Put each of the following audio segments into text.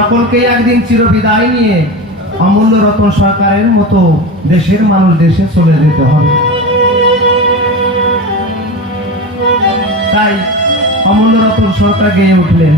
সকলকে একদিন চিরবিদায় নিয়ে অমূল্য রতন সরকারের মতো দেশের মানুষ দেশে চলে যেতে হবে। তাই অমূল্য রতন সরকার গেয়ে উঠলেন,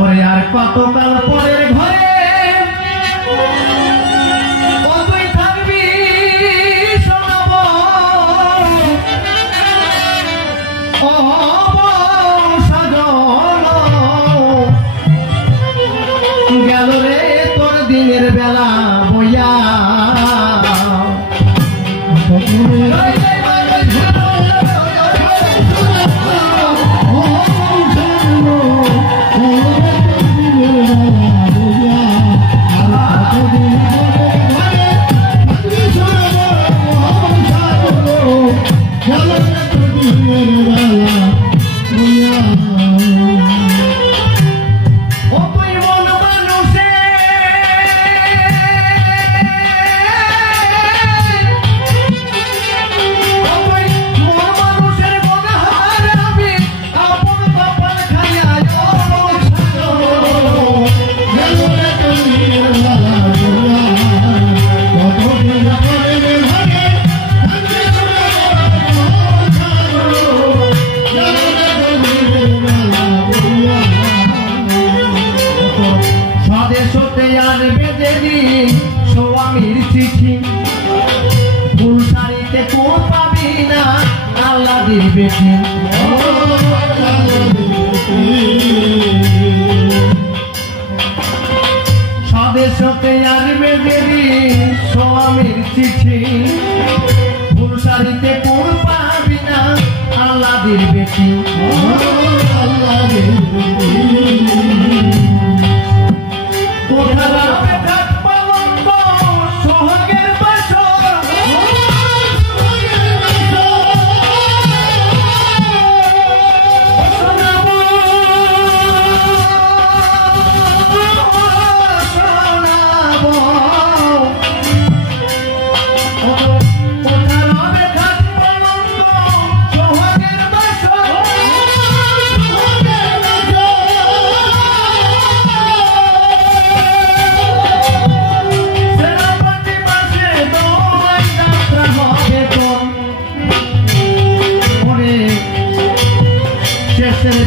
ওরে আর কতকাল পরের ঘরে তুই থাকবি শোনাব সাজন গেল রে তোর দিনের বেলা বইয়া স্বামীর চিঠি ফুল শাড়িতে কোন পাবি না আল্লাহ দিবে স্বদেশতে আসবে দেবী স্বামীর চিঠি ফুল শাড়িতে কোন পাবি না আল্লাহ দিবে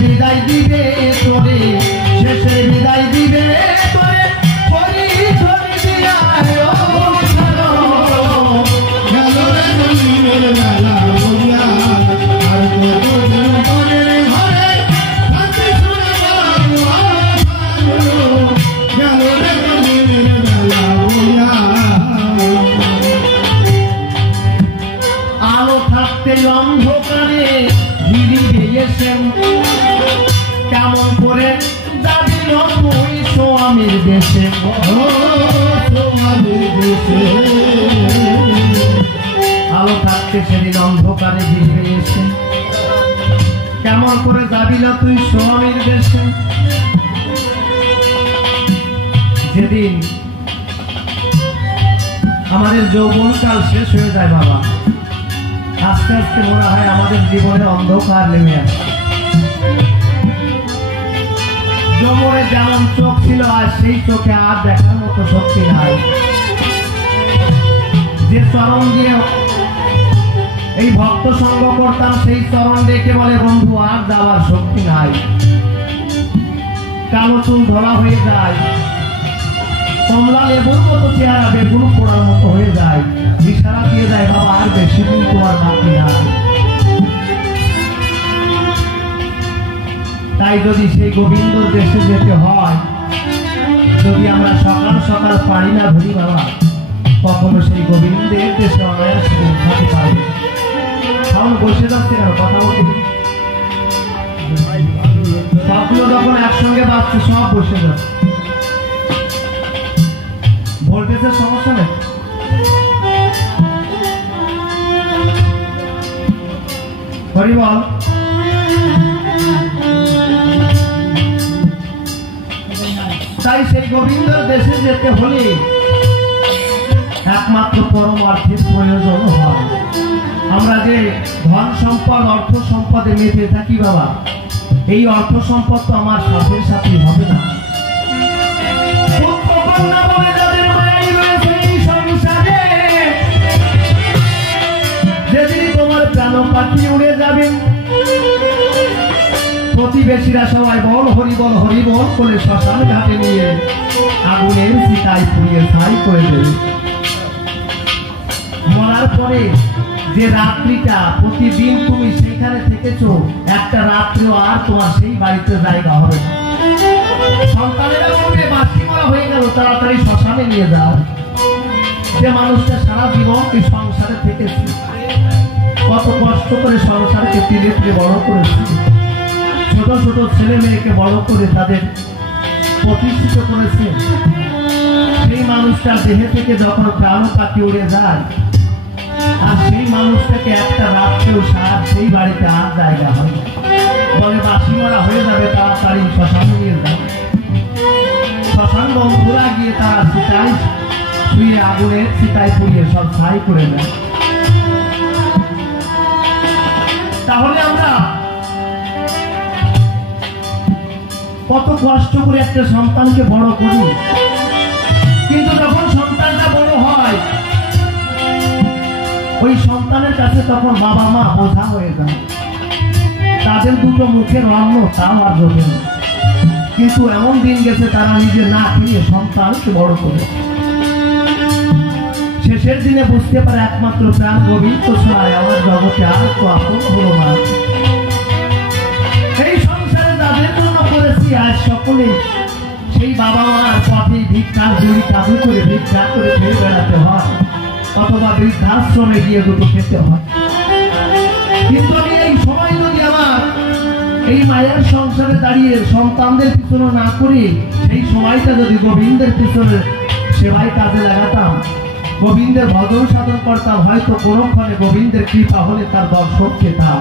বিদায় দিবে তোরে শেষে বিদায় দিবে তোরে হরি ধরি দিয়ায় ও সারো গেল রে দিনের বেলা বইয়া আর কত দিন পরে ঘরে কাছে শুনে গেল রে দিনের বেলা বইয়া আলো থাকতে অন্ধকারে দিদি গিয়েছেন কেমন করে যাবি তুই স্বামীর দেশে আলো থাকতে সেদিন অন্ধকারে ভিড়ে এসে কেমন করে যাবি তুই স্বামীর দেশে যেদিন আমাদের যৌবনকাল শেষ হয়ে যায় বাবা আস্তে আস্তে মনে হয় আমাদের জীবনে অন্ধকার নেমে আসে যমরে যেমন চোখ ছিল আর সেই চোখে আর দেখার মতো শক্তি নাই যে চরণ দিয়ে এই ভক্ত সঙ্গ করতাম সেই চরণ দেখে বলে বন্ধু আর যাওয়ার শক্তি নাই কালো চুল ধরা হয়ে যায় কমলা লেবুর মতো চেহারা বেগুন পোড়ার মতো হয়ে যায় ইশারা দিয়ে যায় বাবা আর বেশি দিন তোমার বাকি নাই তাই যদি সেই গোবিন্দর দেশে যেতে হয় যদি আমরা সকাল সকাল পারি না ধরি বাবা কখনো সেই গোবিন্দের দেশে অনায়াসে পৌঁছাতে পারবে কারণ বসে যাচ্ছে কেন কথা বলতে সবগুলো যখন একসঙ্গে বাজছে সব বসে যাচ্ছে ভোল্টেজের সমস্যা নেই হরি বল। তাই সেই গোবিন্দর দেশে যেতে হলে একমাত্র পরম অর্থের প্রয়োজন হয়। আমরা যে ধন সম্পদ অর্থ সম্পদে মেতে থাকি বাবা, এই অর্থ সম্পদ তো আমার সাথে সাথে হবে না। যেদিন তোমার প্রাণ পাখি উড়ে যাবে, প্রতিবেশীরা সবাই বল হরি বল হরি বল করে শ্মশান ঘাটে নিয়ে আগুনের চিতায় পুড়িয়ে ছাই করে দেবে। মরার পরে যে রাত্রিটা প্রতিদিন তুমি সেখানে থেকেছো, একটা রাত্রিও আর তোমার সেই বাড়িতে জায়গা হবে না। সন্তানেরা বলবে বাসি মরা হয়ে গেল, তাড়াতাড়ি শ্মশানে নিয়ে যাও। যে মানুষটা সারা জীবন এই সংসারে থেকেছে, কত কষ্ট করে সংসারকে তিলে তিলে বড় করেছে, ছোট ছোট ছেলে মেয়েকে বড় করে তাদের প্রতিষ্ঠিত করেছে, সেই মানুষটার দেহে থেকে যখন প্রাণ পাখি উড়ে যায়, আর সেই মানুষটাকে একটা রাত্রেও সার সেই বাড়িতে আর জায়গা হয়, বলে বাসি মারা হয়ে যাবে, তাড়াতাড়ি শ্মশানে নিয়ে যায়। শ্মশান বন্ধুরা গিয়ে তারা চিতায় শুয়ে আগুনের চিতায় পুড়িয়ে সব ছাই করে দেয়। তাহলে আমরা কত কষ্ট করে একটা সন্তানকে বড় করি, কিন্তু যখন সন্তানটা বড় হয়, ওই সন্তানের কাছে তখন বাবা মা বোঝা হয়ে যায়। তাদের দুটো মুখের অন্ন তাও আর জমে না, কিন্তু এমন দিন গেছে তারা নিজে না খেয়ে সন্তানকে বড় করে। শেষের দিনে বুঝতে পারে একমাত্র প্রাণ গোবিন্দ ছাড়া আমার জগতে আর তো আপন হলো না। এই সংসারে যাদের জন্য করেছি আজ সকলে সেই বাবা মার পথে ভিক্ষার জড়ি কাজু করে ভিক্ষা করে ফিরে বেড়াতে হয়, অথবা বৃদ্ধাশ্রমে গিয়ে দুটো খেতে হয়। কিন্তু আমি এই সময় যদি আমার এই মায়ের সংসারে দাঁড়িয়ে সন্তানদের পিছনে না করি, সেই সময়টা যদি গোবিন্দের পিছনে সেবাই কাজে লাগাতাম, গোবিন্দের ভজন সাধন করতাম, হয়তো কোনক্ষণে গোবিন্দের কৃপা হলে তার দর্শন পেতাম।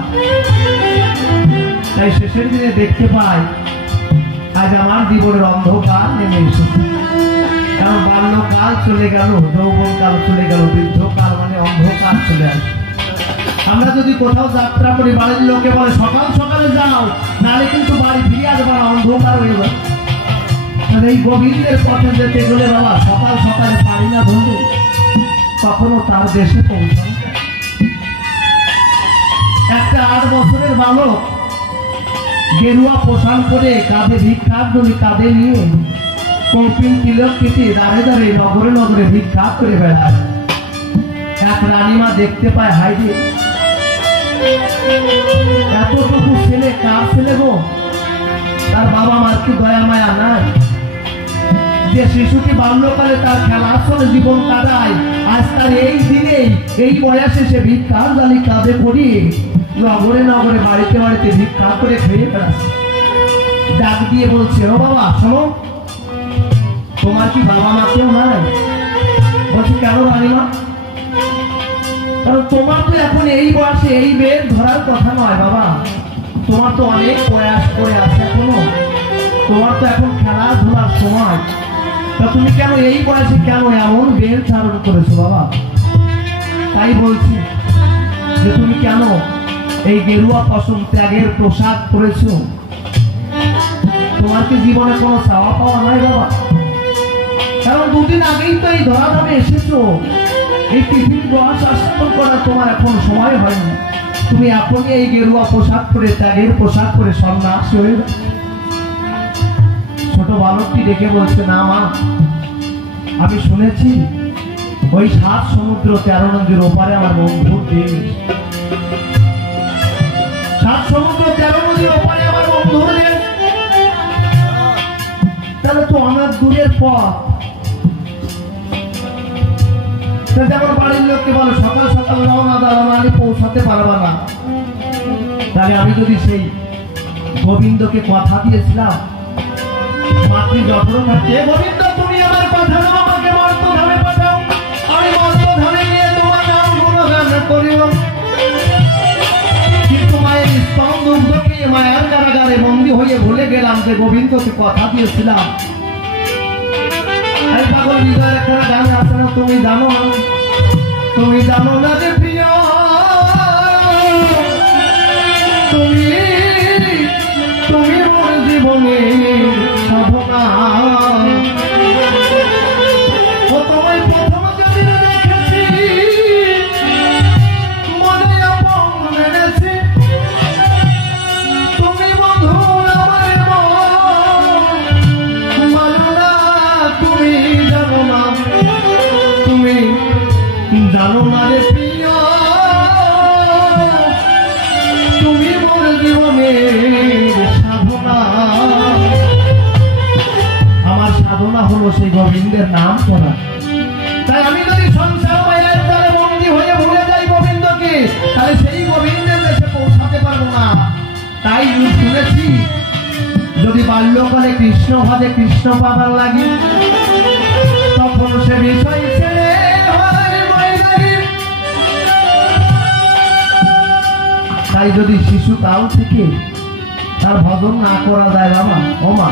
তাই শেষের দিনে দেখতে পাই আজ আমার জীবনের অন্ধকার নেমে এসেছে। কারণ বাল্যকাল চলে গেল, যৌবনকাল চলে গেল, বৃদ্ধকাল মানে অন্ধকার চলে আসে। আমরা যদি কোথাও যাত্রা করি, বাড়ির লোকে বলে সকাল সকালে যাও, নাহলে কিন্তু বাড়ি ফিরে আসবে না, অন্ধকার হয়ে যাবে। এই গোবিন্দের পথে যেতে গেলে বাবা সকাল সকালে পারি না ধরবে, কখনো তার দেশে পৌঁছানো। একটা 8 বছরের বালক গেরুয়া পোশাক করে কাঁধে ভিক্ষার জন্য কাঁধে নিয়ে কৌপিন তিলক কেটে দাঁড়ে দাঁড়িয়ে নগরে নগরে ভিক্ষা করে বেড়ায়। এক রানীমা দেখতে পায়, হাইরে এতটুকু ছেলে কার ছেলে গো? তার বাবা মার কি দয়া মায়া নাই? যে শিশুটি বাল্যকালে তার খেলার চলে জীবন কাটায়, আজ তার এই দিনেই এই বয়সে সে ভিক্ষার জালি কাঁধে পড়িয়ে নগরে নগরে বাড়িতে বাড়িতে ভিক্ষা করে খেয়ে বেড়াচ্ছে। ডাক দিয়ে বলছে, ও বাবা শোনো, তোমার কি বাবা মা কেউ নাই? বলছে, কেন রানীমা? কারণ তোমার তো এখন এই বয়সে এই বেদ ধরার কথা নয় বাবা, তোমার তো অনেক প্রয়াস করে আছে এখনো, তোমার তো এখন খেলাধুলার সময়, তা তুমি কেন এই বয়সে কেন এমন বেদ ধারণ করেছো বাবা? তাই বলছি যে তুমি কেন এই গেরুয়া পশম ত্যাগের পোশাক পরেছো? তোমার কি জীবনে কোনো চাওয়া পাওয়া নাই বাবা? কারণ 2 দিন আগেই তো এই ধরাধামে এসেছো, এই পৃথিবী গ্রহ শাসন করার তোমার এখন সময় হয়নি। তুমি এখনই এই গেরুয়া পোশাক পরে ত্যাগের পোশাক পরে সন্ন্যাসী হয়ে যাও। ছোট বালকটি ডেকে বলছে, না মা, আমি শুনেছি ওই 7 সমুদ্র 13 নদীর ওপারে আমার বন্ধুর দেশ। 7 সমুদ্র 13 নদীর ওপারে আমার বন্ধুর দেশ, তাহলে তো অনেক দূরের পথ। যেমন বাড়ির লোককে বলে সকাল সকাল রওনা দাও, নাহলে পৌঁছাতে পারবা না। তাহলে আমি যদি সেই গোবিন্দকে কথা দিয়েছিলাম, মাতৃ যখন গোবিন্দ তুমি আমার কথা দাও, আমাকে মর্তধামে পাঠাও, আমি মর্তধামে গিয়ে তোমার নাম গুণগান করিব। কিন্তু মায়ার কারাগারে বন্দী হয়ে ভুলে গেলাম যে গোবিন্দকে কথা দিয়েছিলাম। এই পাগল বিজয়ের একটা গান আছে না, তুমি জানো না, তুমি জানো না যে প্রিয় তুমি তুমি মোর জীবনের সাধনা। ও তোমায় প্রথম যেদিন দেখেছি মনে আপন মেনেছি, তুমি বন্ধু আমার মানো না, তুমি জানো না, তুমি জানো না রে প্রিয় তুমি মোর জীবনের সাধনা। আমার সাধনা হলো সেই গোবিন্দের নাম করা। তাই আমি যদি সংসার মায়ের দ্বারা বন্দী হয়ে ভুলে যাই গোবিন্দকে, তাহলে সেই গোবিন্দের দেশে পৌঁছাতে পারবো না। তাই শুনেছি যদি বাল্যকালে কৃষ্ণ ভাবে কৃষ্ণ পাবার লাগে তখন সে বিষয় ছেড়ে তাই যদি শিশুকাল থেকে তার ভজন না করা যায় বাবা ও মা,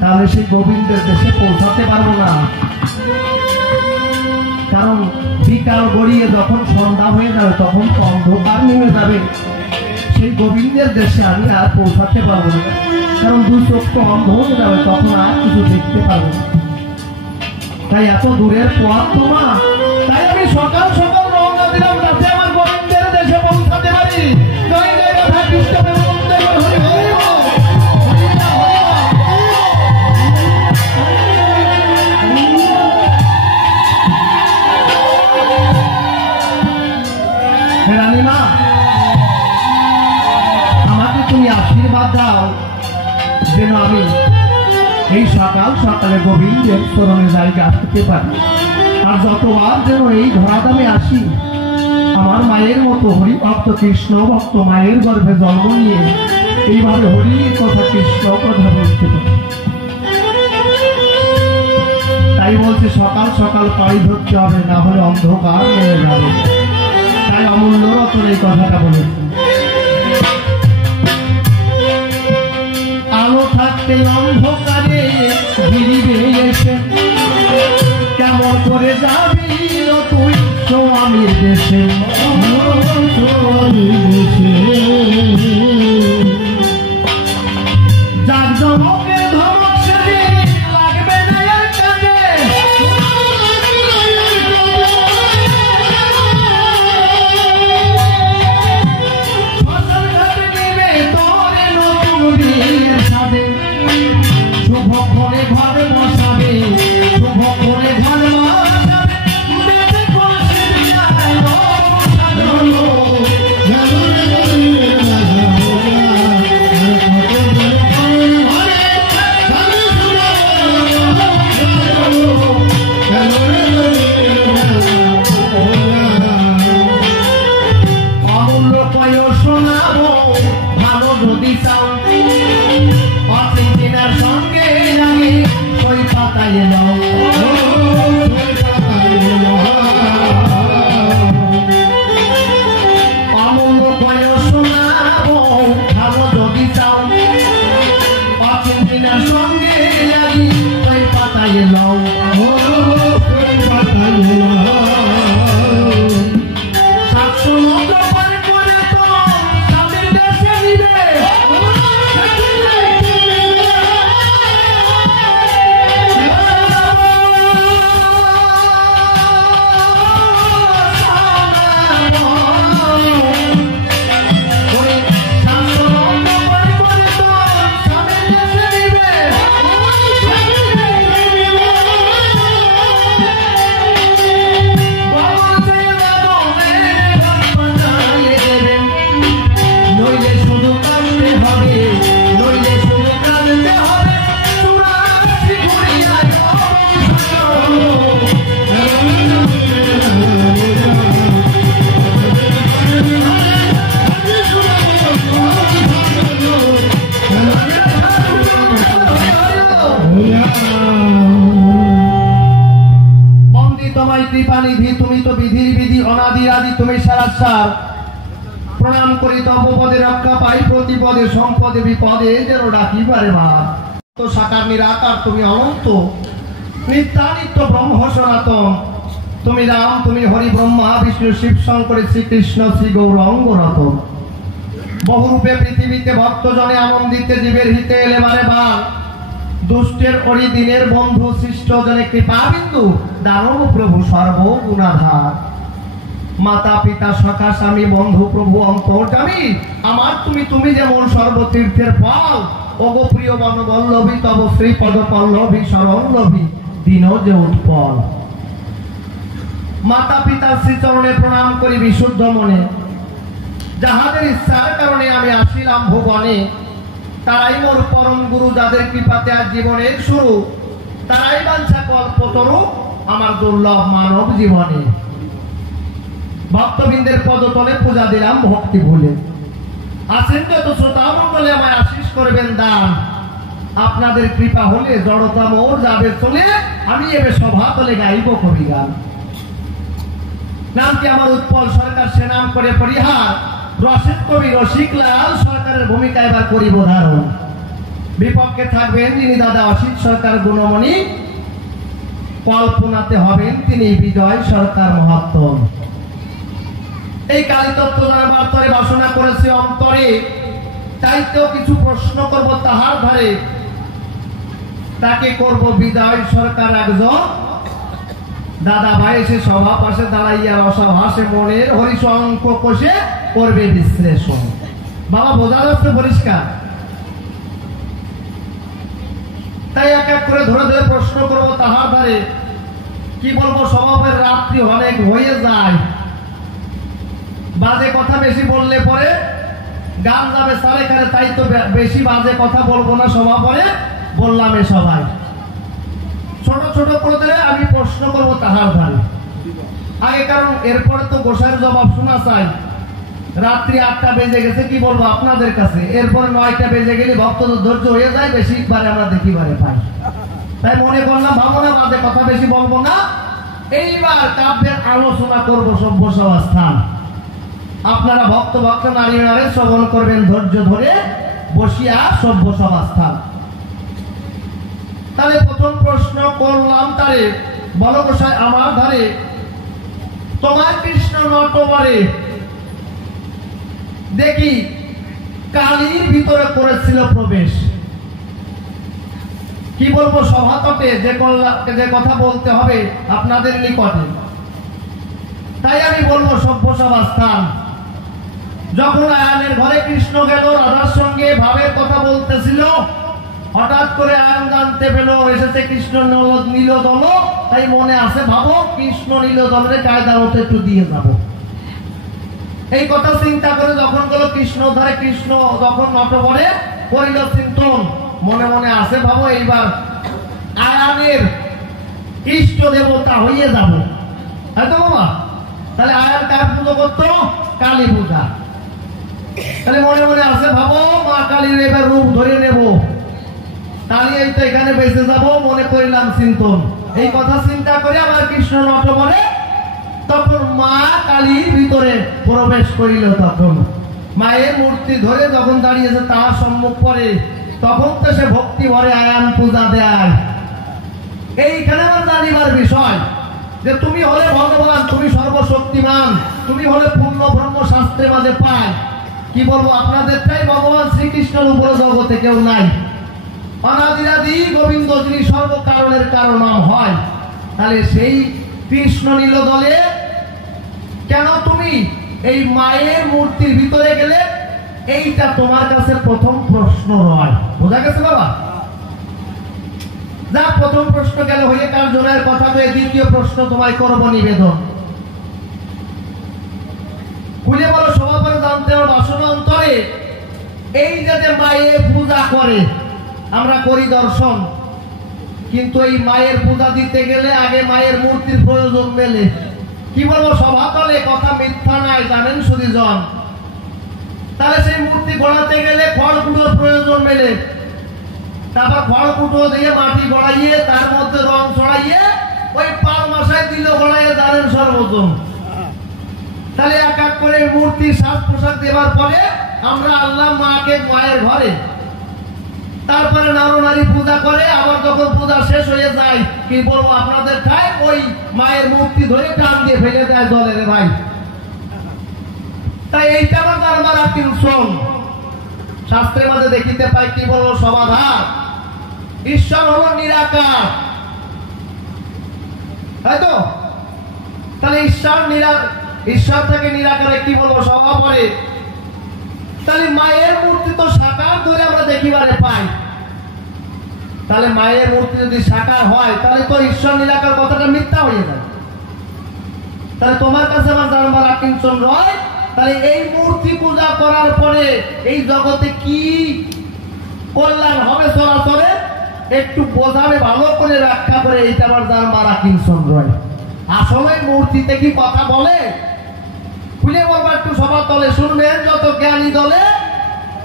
তাহলে সেই গোবিন্দের দেশে পৌঁছাতে পারবো না। কারণ বিকাল গড়িয়ে যখন সন্ধ্যা হয়ে যাবে তখন তো অন্ধকার নেমে যাবে, সেই গোবিন্দের দেশে আমি আর পৌঁছাতে পারবো না। কারণ দুই চোখ তো অন্ধ হয়ে যাবে, তখন আর কিছু দেখতে পারবো না। তাই এত দূরের পথ তো মা, তাই আমি সকাল সকাল রওনা দিলাম যাতে আমার গোবিন্দের দেশে পৌঁছাতে পারি। জয় জয় রাধা কৃষ্ণ প্রেমানন্দে হরি হরি বল। রানীমা আমাকে তুমি আশীর্বাদ দাও যেন আমি এই সকাল সকালে গোবিন্দের চরণে জায়গা আসতে পারি। আর যতবার যেন এই ধরাধামে আসি আমার মায়ের মতো হরি ভক্ত কৃষ্ণ ভক্ত মায়ের গর্ভে জন্ম নিয়ে এইভাবে হরির কথা কৃষ্ণ কথা বলতে পারি। তাই বলছে সকাল সকাল পাড়ি ধরতে হবে, না হলে অন্ধকার নেমে যাবে। তাই অমূল্য রতন এই কথাটা বলেছে, আলো থাকতে অন্ধকারে ঘিরিবে এসে, কেমন করে যাবি তুই স্বামীর দেশে। যার জমকে ধমক সেরে লাগবে না আর কাজে, ফসল ঘাটে নিবে তোরে নতুন বিয়ের সাথে। শুভ করে ঘরে বসাবে, শুভ করে ঘরে বসাবে, বেঁচে বসে যায় সাজানো। অমূল্য পয় শোনাবো ভালো যদি চাও, অচিন্তিনার সঙ্গে লাগে ওই পাতায় নাও। অমূল্য পয় শোনাবো ভালো যদি চাও, অচিন্তিনার সঙ্গে লাগে ওই পাতায় নাও। কৃপানিধি তুমি তো বিধির বিধি অনাদি আদি তুমি সারাসার। প্রণাম করি তব পদে রক্ষা পাই, প্রতিপদে সম্পদে বিপদে যেন ডাকি পারে বার। তো সাকার নিরাকার তুমি অনন্ত, নিত্যানিত্য ব্রহ্ম সনাতন। তুমি রাম, তুমি হরি, ব্রহ্মা বিষ্ণু শিব শঙ্কর শ্রীকৃষ্ণ শ্রী গৌরাঙ্গ রতন। বহুরূপে পৃথিবীতে ভক্তজনে আনন্দিতে জীবের হিতে এলে বারে বার। দুষ্টের অরি দিনের বন্ধু সৃষ্ট জনে কৃপা বিন্দু, দানব প্রভু সর্বগুণাধার। মাতা পিতা সখা স্বামী বন্ধু প্রভু অন্তর্যামী, আমার তুমি তুমি যেমন সর্বতীর্থের ফল। ওগো প্রিয় বনবল্লভী তব শ্রী পদ পল্লভী শরণলভী দিন যে উৎপল। মাতা পিতার শ্রীচরণে প্রণাম করি বিশুদ্ধ মনে, যাহাদের ইচ্ছার কারণে আমি আসিলাম ভুবনে। তারাই মোর পরম গুরু, যাদের কৃপাতে আজ জীবনের শুরু। তারাই বাঞ্ছা কল্পতরু আমার দুর্লভ মানব জীবনে। ভক্তবৃন্দের পদতলে পূজা দিলাম ভক্তি ভুলে। আছেন যত শ্রোতা মণ্ডলে আমায় আশীষ করবেন দান। আপনাদের কৃপা হলে জড়তা মোর যাবে চলে, আমি এবে সভা তলে গাইব কবি গান। নামটি আমার উৎপল সরকার, সে নাম করে পরিহার। রসিক কবি রসিকলাল সরকারের ভূমিকা এবার করিব ধারণ। বিপক্ষে থাকবেন যিনি দাদা অসিত সরকার গুণমণি, কল্পনাতে হবেন তিনি বিজয় সরকার মহাত্ম। এই কালী তত্ত্ব জানাবার তরে বাসনা করেছে অন্তরে, তাইতেও কিছু প্রশ্ন করব তাহার ধারে। তাকে করব বিজয় সরকার একজন দাদা ভাই, এসে সভা পাশে দাঁড়াইয়া রসাভাসে মনের হরিশঙ্ক কোষে করবে বিশ্লেষণ। বাবা বোঝা যাচ্ছে পরিষ্কার? তাই এক এক করে ধরে ধরে প্রশ্ন করবো তাহার ধারে। কি বলবো, স্বভাবের রাত্রি অনেক হয়ে যায়, বাজে কথা বেশি বললে পরে গান যাবে সারে খারে, তাই তো বেশি বাজে কথা বলবো না। সভা পরে বললাম এ সবাই ছোট ছোট করে আমি প্রশ্ন করবো তাহার ধারে আগে, কারণ এরপরে তো গোসাইয়ের জবাব শোনা চাই। রাত্রি 8টা বেজে গেছে, কি বলবো আপনাদের কাছে। এরপরে 9টা বেজে গেলে ভক্তদের ধৈর্য হয়ে যায়, বেশিবারে আমরা দেখিবারে পাই। তাই মনে করলাম ভাবনা বাজে কথা বেশি বলবো না। এইবার কাব্যের আলোচনা করবো সভ্য সভাস্থান। আপনারা ভক্ত নারী শ্রবণ করবেন ধৈর্য ধরে বসিয়া সভ্য সভাস্থান। তাহলে প্রথম প্রশ্ন করলাম তারে, বলো গোসাই আমার ধারে, তোমার কৃষ্ণ নটবরে দেখি কালীর ভিতরে করেছিল প্রবেশ। কি বলবো সভাতটে যে কথা বলতে হবে আপনাদের নিকটে, তাই আমি বলবো সভ্য সভাস্থান। যখন আয়ানের ঘরে কৃষ্ণ গেল রাধার সঙ্গে ভাবের কথা বলতেছিল, হঠাৎ করে আয়ান জানতে পেল এসেছে কৃষ্ণ নীলদল। তাই মনে আছে ভাবো কৃষ্ণ নীলদলের কায়দার মতো একটু দিয়ে যাব। এই কথা চিন্তা করে যখন গেল কৃষ্ণ ধারে, কৃষ্ণ যখন নটবরে করিল চিন্তন, মনে মনে আছে ভাবো এইবার আয়ানের ইষ্ট দেবতা হইয়ে যাব। তাই তো বাবা? তাহলে আয়ান কার পুজো করতো? কালী পূজা। তাহলে মনে মনে আছে ভাবো মা কালীর এবার রূপ ধরে নেব, তাহলে এই তো এখানে বেঁচে যাবো, মনে করিলাম চিন্তন। এই কথা চিন্তা করে আমার কৃষ্ণ নটবরে তখন মা কালীর ভিতরে প্রবেশ করিল। তখন মায়ের মূর্তি ধরে যখন দাঁড়িয়েছে তার সম্মুখ পরে, তখন তো সে ভক্তি ভরে আয়ান পূজা দেয়। এইখানে আমার জানিবার বিষয় যে তুমি হলে ভগবান, তুমি সর্বশক্তিমান, তুমি হলে পূর্ণ ব্রহ্ম শাস্ত্রের মাঝে পায়। কি বলবো আপনাদেরটাই ভগবান শ্রীকৃষ্ণের উপরে জগতে কেউ নাই। অনাদিরাদি গোবিন্দ যিনি সর্বকারণের কারণ হয়, তাহলে সেই কৃষ্ণ নীলদলে কেন তুমি এই মায়ের মূর্তির ভিতরে গেলে? এইটা তোমার কাছে প্রথম প্রশ্ন নয়। বোঝা গেছে বাবা? যা প্রথম প্রশ্ন গেল হয়ে কার জনের কথা তো দ্বিতীয় প্রশ্ন তোমায় করব নিবেদন। খুলে বলো সভাপতি জানতে হবে বাসনা অন্তরে এই যে মায়ের পূজা করে আমরা করি দর্শন, কিন্তু এই মায়ের পূজা দিতে গেলে আগে মায়ের মূর্তির প্রয়োজন মেলে। কি বলবো সভাতলে কথা মিথ্যা নাই, জানেন শুধু জন। তাহলে সেই মূর্তি গড়াতে গেলে খড়কুটোর প্রয়োজন মেলে। তারপর খড়কুটো দিয়ে মাটি গড়াইয়ে তার মধ্যে রং ছড়াইয়ে ওই পাল মশাই দিল গড়াইয়ে জানেন সর্বজন। তাহলে এক এক করে মূর্তি সাজ পোশাক দেওয়ার পরে আমরা আল্লাহ মাকে মায়ের ঘরে, তারপরে নরনারী পূজা করে। আবার যখন পূজা শেষ হয়ে যায়, কি বলবো আপনাদের ঠাই, ওই মায়ের মূর্তি ধরে টান দিয়ে ফেলে দেয় জলে রে ভাই। তাই এইটা আমার কিন্তু শাস্ত্রের মধ্যে দেখিতে পাই, কি বলবো সমাধান। ঈশ্বর হলো নিরাকার, তাই তো? তাহলে ঈশ্বর থেকে নিরাকারে কি বলবো সভা পড়ে। তাহলে মায়ের মূর্তি তো সাকার ধরে আমরা দেখিবারে পাই। তাহলে মায়ের মূর্তি যদি সাকার হয়, তাহলে তো ঈশ্বর নিরাকার কথাটা মিথ্যা হয়ে যায়। তাহলে তোমার কাছে আমার জানবার আকিঞ্চন রয়, তাহলে এই মূর্তি পূজা করার পরে এই জগতে কি কল্যাণ হবে চলাচলে একটু বোঝাবে, ভালো করে ব্যাখ্যা করে এইটা আমার জানবার আকিঞ্চন রয়। আসলে মূর্তিতে কি কথা বলে খুলে বলবো, একটু সবার তলে শুনবেন যত জ্ঞানী দলে।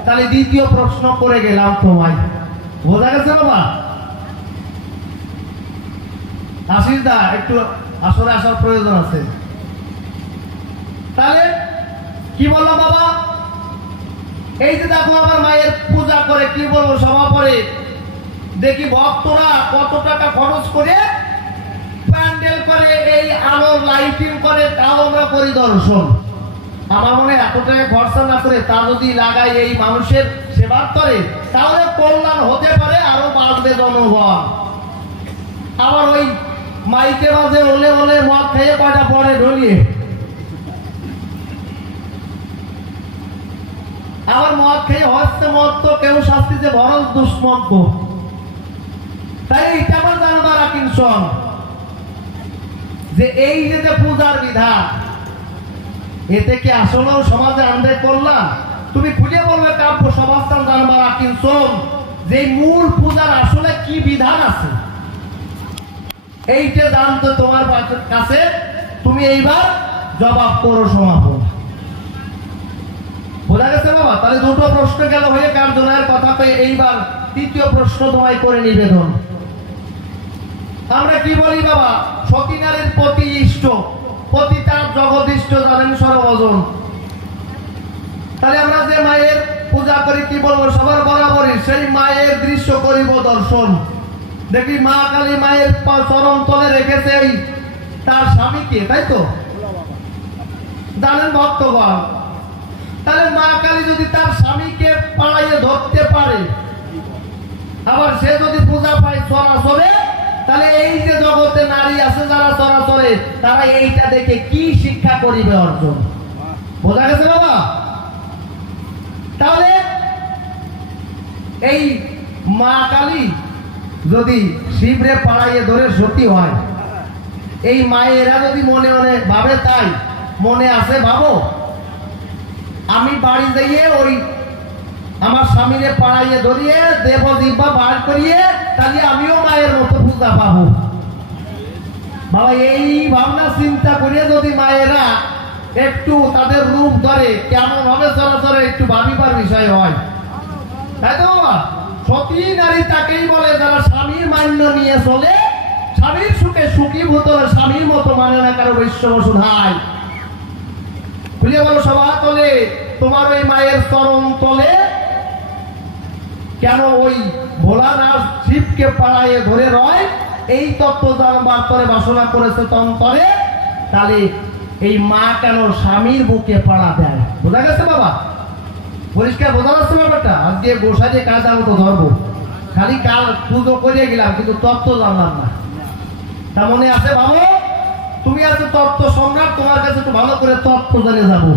তাহলে দ্বিতীয় প্রশ্ন করে গেলাম তোমায়, বোঝা গেছে বাবা? আশিস দা একটু আসলে আসার প্রয়োজন আছে। তাহলে কি বললাম বাবা, এই যে দেখো আমার মায়ের পূজা করে, কি বলবো সভা পরে দেখি ভক্তরা কত টাকা খরচ করে প্যান্ডেল করে, এই আলোর লাইটিং করে, তাও আমরা পরিদর্শন। আমার মনে এত টাকা খরচা না করে তা যদি লাগাই এই মানুষের সেবার করে, তাহলে কল্যাণ হতে পারে, আরো বাড়বে জনবল। আবার ওই মাইকে মাঝে ওলে ওলে মদ খেয়ে কয়টা পরে ঢলিয়ে, আবার মদ খেয়ে হচ্ছে মদ তো কেউ শাস্তিতে ভরল দুষ্মন্ত। তাই এটা আমার জানবার আকিঞ্চন যে এই যে পূজার বিধান, এতে কি আসলেও সমাজে আনবে কল্যাণ? তুমি খুলে বলবে কাব্য সমাজস্থান জানবার আকিঞ্চন যে মূল পূজার আসলে কি বিধান আছে, এইটা জানতে তোমার কাছে তুমি এইবার জবাব করো সমাপন। বোঝা গেছে বাবা? তাহলে দুটো প্রশ্ন গেল হয়ে কার্যনয়ের কথা পেয়ে, এইবার তৃতীয় প্রশ্ন তোমায় করে নিবেদন। আমরা কি বলি বাবা, সতী নারীর প্রতি ইষ্ট, প্রতি তার জগদিষ্ট জানেন সর্বজন। তাহলে আমরা যে মায়ের পূজা করি, কি বলবো সবার বরাবরই সেই মায়ের দৃশ্য করিব দর্শন। দেখি মা কালী মায়ের চরণ তলে রেখেছে তার স্বামীকে, তাই তো জানেন ভক্তগণ। তাহলে মা কালী যদি তার স্বামীকে পাড়াইয়ে ধরতে পারে, আবার সে যদি পূজা পায় চরাচরে, তাহলে এই যে জগতে নারী আছে যারা চরাচরে, তারা এইটা দেখে কি শিক্ষা করিবে অর্জন? বোঝা গেছে বাবা? তাহলে এই মা কালী যদি শিবরে পাড়াইয়ে ধরে সতী হয়, এই মায়েরা যদি মনে মনে ভাবে, তাই মনে আছে ভাবো আমি বাড়ি যাইয়ে ওই আমার স্বামীরে পাড়াইয়ে ধরিয়ে দেব দিব্যা বার করিয়ে, তাহলে আমিও মায়ের মতো পূজা পাবো। বাবা এই ভাবনা চিন্তা করিয়ে যদি মায়েরা একটু তাদের রূপ ধরে, কেমন ভাবে চলাচলে একটু ভাবিবার বিষয় হয়, তাই তো বাবা? সতী নারী তাকেই বলে যারা স্বামীর মান্য নিয়ে চলে, স্বামীর সুখে সুখী ভূতলে, স্বামীর মতো মানে না কারো বৈশ্য বসুধায়। খুলে বলো সভা তলে তোমার ওই মায়ের চরণ তলে কেন ওই ভোলানাথ শিবকে পাড়াইয়ে ধরে রয়, এই তত্ত্ব জানবার তরে বাসনা করেছে তন্তরে। তাহলে এই মা কেন স্বামীর বুকে পাড়া দেয়? বোঝা গেছে বাবা? পরিষ্কার বোঝা যাচ্ছে ব্যাপারটা? আজকে বসা যে কাজ আমি তো ধরবো, খালি কাল পুজো করে গেলাম কিন্তু তত্ত্ব জানলাম না। তা মনে আছে ভাবো, তুমি আছো তত্ত্ব সম্রাট, তোমার কাছে একটু ভালো করে তত্ত্ব জানিয়ে যাবো।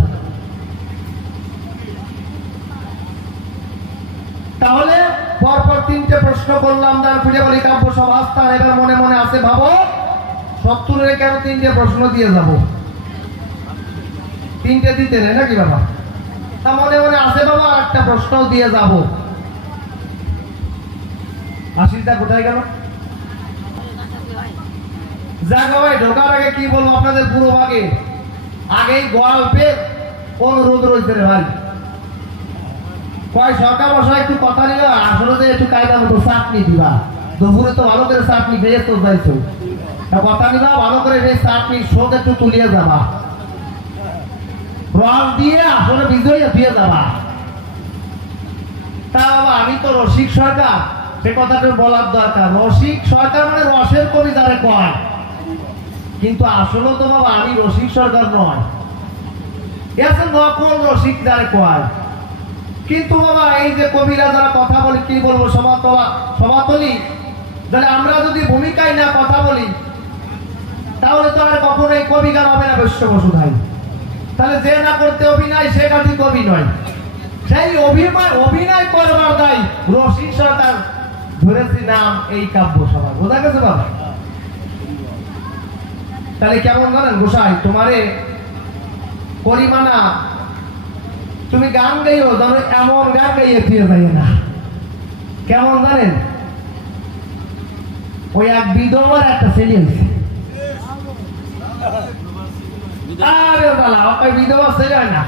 তাহলে পরপর তিনটে প্রশ্ন করলাম, তার খুঁজে বলি কাব্য সভাস্থান। এবার মনে মনে আছে ভাবো, 70 কেন তিনটে প্রশ্ন দিয়ে যাব? তিনটে দিতে নেই নাকি বাবা? তা মনে মনে আছে বাবা, আর একটা প্রশ্ন দিয়ে যাব। আশিসটা কোথায় গেল? জায়গা ভাই ঢোকার আগে কি বলবো আপনাদের পুরো ভাগে আগেই গল্পের অনুরোধ রয়েছে রে ভাই। কয় সরকার বসা একটু কথা নিবা, আসলে যে একটু কায়দা মতো চাটনি দিবা। দুপুরে তো ভালো করে চাটনি ভেজে তো যাইছো, কথা নিবা ভালো করে চাটনি শোধ একটু তুলিয়ে যাবা। রস দিয়ে আসলে বিজয় দিয়ে যাবা। তা বাবা আমি তো রসিক সরকার, সে কথাটা বলার দরকার। রসিক সরকার মানে রসের কবি যারে কয়, কিন্তু আসলে তো বাবা আমি রসিক সরকার নয়, এসে নকল রসিক যারে কয়। কিন্তু বাবা এই যে কবিরা যারা কথা বলে, কি বলবো, সমাতলি তাহলে আমরা যদি ভূমিকায় না কথা বলি তাহলে তো আর কখনোই কবিগান হবে না বৈশ্য বসুধাই। তাহলে যে না করতে অভিনয় সে কাটি কবি নয়। সেই অভিনয় করবার দায় রসিক সরকার ধরেছি নাম এই কাব্য সভা। বোঝা গেছে বাবা? তাহলে কেমন জানেন গোসাই, তোমারে করিমানা তুমি গান গাইও, জানো এমন গান গাইয়ে ফিরে যাই না। কেমন জানেন, ওই এক বিধবার একটা ছেলে হয়েছে। আরে বালা, ওই বিধবার ছেলে হয় না,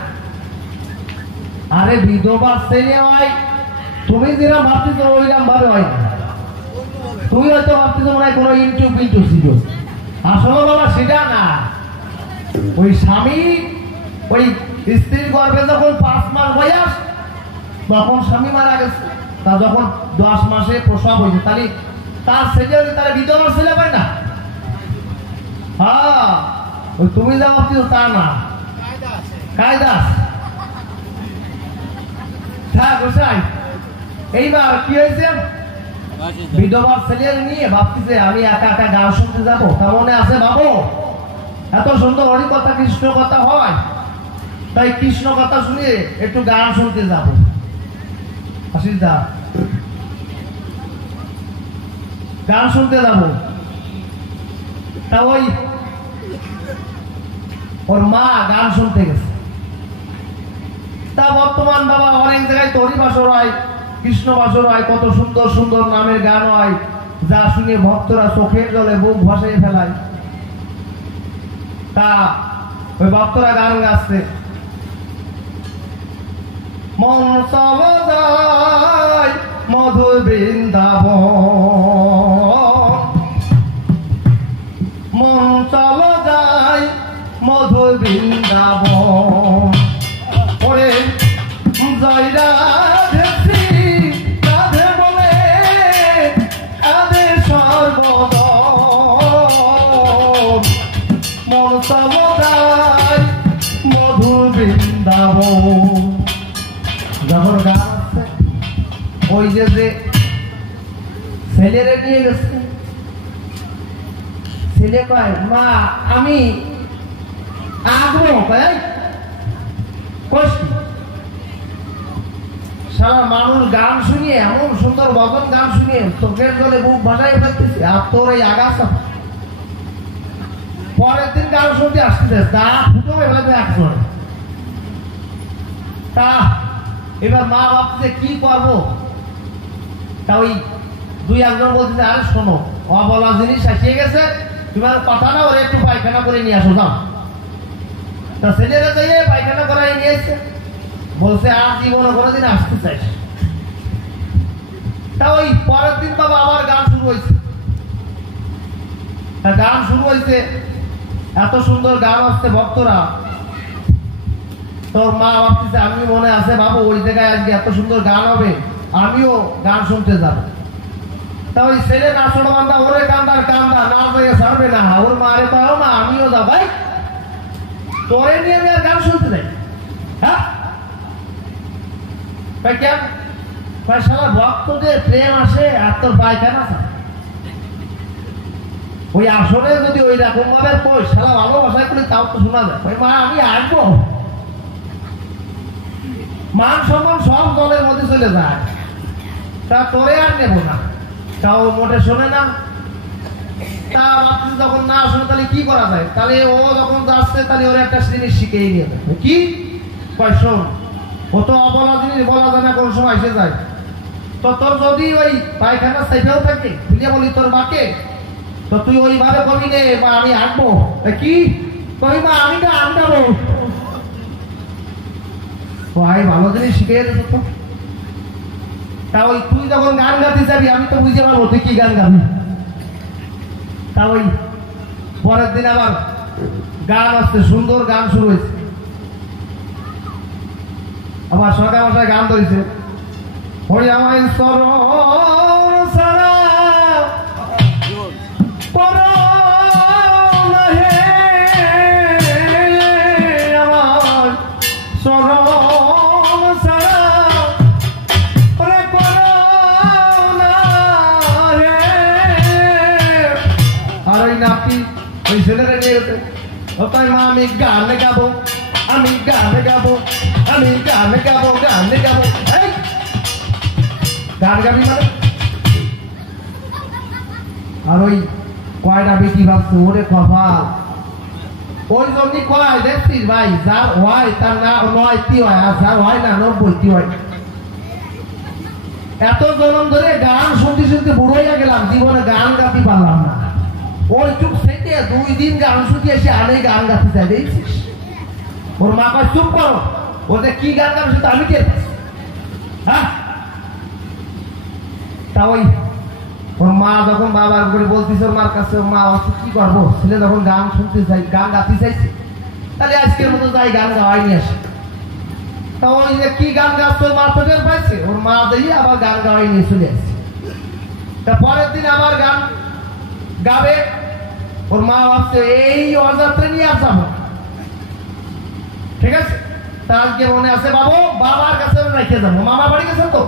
আরে বিধবার ছেলে হয়। তুমি যেরকম ভাবতেছো ওইরকম ভাবে হয় না। তুমি হয়তো ভাবতেছো মনে হয় কোনো ইউটিউব ছিল, আসলে বাবা সেটা না। ওই স্বামী ওই স্ত্রীর গর্ভে যখন 5 মাস বয়স তখন স্বামী মারা গেছে। তা যখন 10 মাসে প্রসব হয়েছে, তাহলে তার ছেলে তার বিধবার ছেলে পায় না। হ্যাঁ, ওই তুমি যা ভাবছো তা না, কায়দা। হ্যাঁ গোসাই, এইবার কি হয়েছে, বিধবার ছেলে নিয়ে ভাবতেছে আমি একা একা গান শুনতে যাবো। তা মনে আছে বাবু, এত সুন্দর হরি কথা কৃষ্ণ কথা হয়, তাই কৃষ্ণ কথা শুনে একটু গান শুনতে যাবো। আশিস দা, গান শুনতে যাবো। তা ওই ওর মা গান শুনতে গেছে। তা বর্তমান বাবা অনেক জায়গায় তো হরিবাসর হয়, কৃষ্ণ বাসর হয়, কত সুন্দর সুন্দর নামের গান হয়, যা শুনে ভক্তরা চোখের জলে বুক ভাসিয়ে ফেলায়। তা ওই ভক্তরা গান গাচ্ছে, মন চল যায় মধুর বৃন্দাবন, মন চল যায় মধুর বৃন্দাবন, ওরে জয় রাধে শ্রী রাধে বলে রাধে সর্বদন, মন চল যায় মধুর বৃন্দাবন। যখন গান আছে, ওই যে ছেলেরে নিয়ে গেছে, ছেলে কয় মা আমি আগ্রহ কষ্টি। সারা মানুষ গান শুনিয়ে, এমন সুন্দর ভজন গান শুনিয়ে চোখের জলে বুক ভাসাই ফেলতেছে, আর তোর এই আগাছা। পরের দিন গান শুনতে আসতেছে, তা ফুটো হয়ে ফেলবে একজন। তা এবার মা ভাবছে কি করবো। তা ওই 2-1 বলতেছে আরে শোনো, অবলা জিনিস আসিয়ে গেছে, তোমার কথা না, ওরা একটু পায়খানা করে নিয়ে আসো যাও। তা ছেলেরা যাইয়ে পায়খানা করাই নিয়েছে, বলছে আর জীবনে কোনোদিন আসতে চাইস। তা ওই পরের দিন বাবা আবার গান শুরু হয়েছে। তা গান শুরু হয়েছে, এত সুন্দর গান হচ্ছে, ভক্তরা। তোর মা ভাবতেছে আমি মনে আছে বাবু ওই জায়গায় আজকে এত সুন্দর গান হবে, আমিও গান শুনতে যাবো। তা ওই ছেলে নাচড় বান্ধা ওরে কান্দার কান্দা না হয়ে ছাড়বে না, ওর মারে তো না আমিও যা ভাই তোরে নিয়ে আমি আর গান শুনতে যাই। হ্যাঁ কেন সারা ভক্তদের প্রেম আসে আর তোর পায়খানা। ওই আসলে যদি ওই রকম ভাবে কই সারা ভালোবাসায় করি তাও তো শোনা যায়, ওই মা আমি আসবো, মান সম্মান সব দলের মধ্যে চলে যায়। তা তোরে আর নেব না, তাও মোটে শোনে না। তা ভাবছি যখন না শোনে তাহলে কি করা যায়, তাহলে ও যখন যাচ্ছে তাহলে ওর একটা জিনিস শিখেই নিয়ে যাবে। কি কয় শোন, ও তো অবলা জিনিস বলা যায় না, কোন সময় এসে যায়। তো তোর যদি ওই পায়খানা সাইডেও থাকে, তুই বলি তোর মাকে, তো তুই ওইভাবে কবি নে বা আমি আঁকবো। কি কবি মা আমি না আনটাবো, ভাই ভালো জিনিস শিখে যেত তো। তা ওই তুই যখন গান গাতে যাবি আমি তো বুঝতে পারবো তুই কি গান গাবি। তা ওই পরের দিন আবার গান আসছে, সুন্দর গান শুরু হয়েছে। আবার সকাল মশাই গান ধরেছে হরি আমায় সরণ সারা ওই ছেলেরা নিয়ে গেছে তাই মা আমি গান গাবো আমি গান গাবো আমি গান গাবো গান গাবো গান গাবি মানে আর ওই কয়টা বেটি ভাবছে ওরে কপাল ওই জন্যই কয় দেখছিস ভাই যার হয় তার না ৯টি হয় আর যার হয় না ৯০টি হয় এত জনম ধরে গান শুনতে শুনতে বুড়ো হয়ে গেলাম জীবনে গান গাতে পারলাম না ওই চুপ থেকে 2 দিন গান শুনতে এসে আনে গান গাতে চাই দেখছিস ওর মা কয় চুপ করো ওদের কি গান গাবে সেটা আমি কে হ্যাঁ তা ওই ওর মা যখন বাবার করে বলতেছে ওর মার কাছে মা কি করবো ছেলে যখন গান শুনতে চাই গান গাতে চাইছে তাহলে আজকের মতো যাই গান গাওয়াই নিয়ে আসে তা ওই যে কি গান গাছ ওর মা তো টের পাইছে ওর মা দিয়ে আবার গান গাওয়াই নিয়ে চলে আসছে তা পরের দিন আবার গান গাবে ওর মা ভাবছে এই অযাত্রা নিয়ে আর যাবো ঠিক আছে তা আজকে মনে আছে বাবু বাবার কাছে রেখে যাবো মামা বাড়ি গেছে তো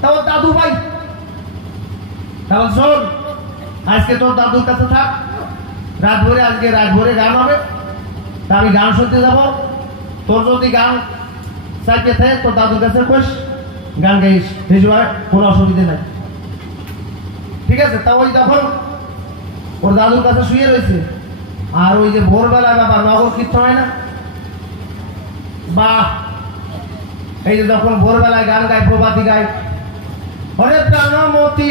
তাও দাদু ভাই তাহলে শোন আজকে তোর দাদুর কাছে থাক রাত ভরে আজকে রাত ভরে গান হবে তা আমি গান শুনতে যাবো তোর যদি গান চাইতে থাকে তোর দাদুর কাছে কোষ গান গাইস কোনো অসুবিধা নাই ঠিক আছে তা ওই তখন ওর দাদুর কাছে শুয়ে রয়েছে আর ওই যে ভোরবেলায় বাবা নগর কীর্তন হয় না বা এই যে যখন ভোরবেলায় গান গায় প্রভাতী গায় হরে প্রাণমতি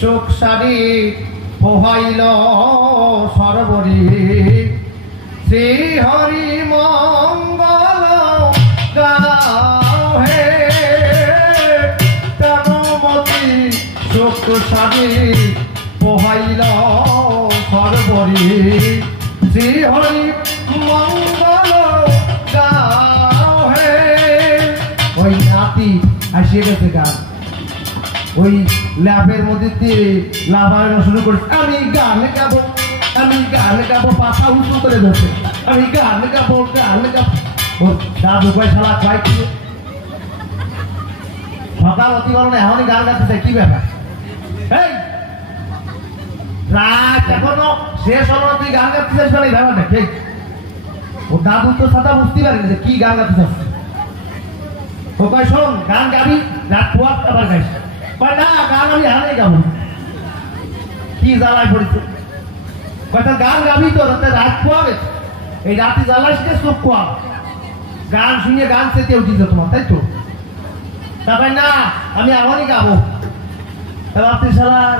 শোক সারি পোহাইল সরবরী শ্রী হরি মঙ্গল গাও হে প্রাণমতি শোক সারি পোহাইল সরবরী শ্রী হরি মঙ্গল গাও হে ওই নাতি আসিয়ে গেছে গান ওই ল্যাপের মধ্যে লাভানো শুরু করছে আমি গান গাবো পাশা উঁচু করে ধরছে আমি গান গাবো ওর দাদু কয় শালা কয় কি সকাল অতিবরণে এখনই গান গাচ্ছে চাই কি ব্যাপার এই রাত এখনো শেষ হলো তুই গান গাচ্ছে চাইছ না এই ব্যাপারটা ঠিক ওর দাদু তো সাদা বুঝতে পারেনি যে কি গান গাচ্ছে চাচ্ছে ও কয় শোন গান গাবি রাত পোয়াত আবার গাইস না গান আমি হারে গাবো কি জ্বালায় পড়েছে গান গাবি তো রাত পোয়াবে এই রাতে জ্বালাইস চোখ পোয়া গান শুনে গান চেতে উঠিছে তোমার তাই তো তারপর না আমি এমনই গাবো রাত্রি শালার